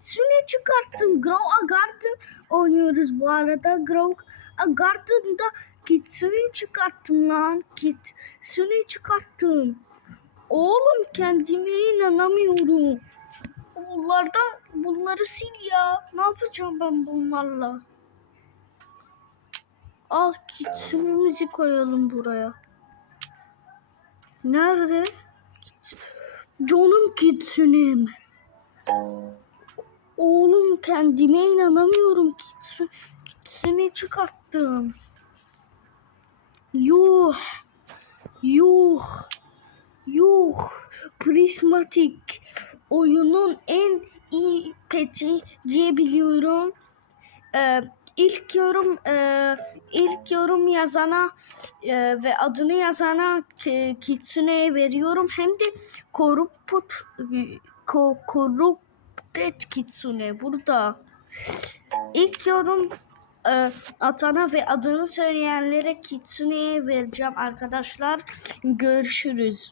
Kitsune çıkarttım. Grow a Garden oynuyoruz bu arada. Grow a Garden'da Kitsune çıkarttım lan. Kitsune çıkarttım. Oğlum kendime inanamıyorum. Bunlarda bunları sil ya. Ne yapacağım ben bunlarla? Al kitsune'mizi koyalım buraya. Nerede? Canım kitsune'm. Oğlum kendime inanamıyorum. Kitsu, kitsune çıkarttım. Yuh. Yuh. Yuh. Prismatik. Oyunun en iyi peti diye biliyorum. Ee, ilk yorum e, ilk yorum yazana e, ve adını yazana K- Kitsune'ye veriyorum. Hem de Corrupted ko, Corrupted Kitsune burada. İlk yorum e, atana ve adını söyleyenlere Kitsune'ye vereceğim arkadaşlar. Görüşürüz.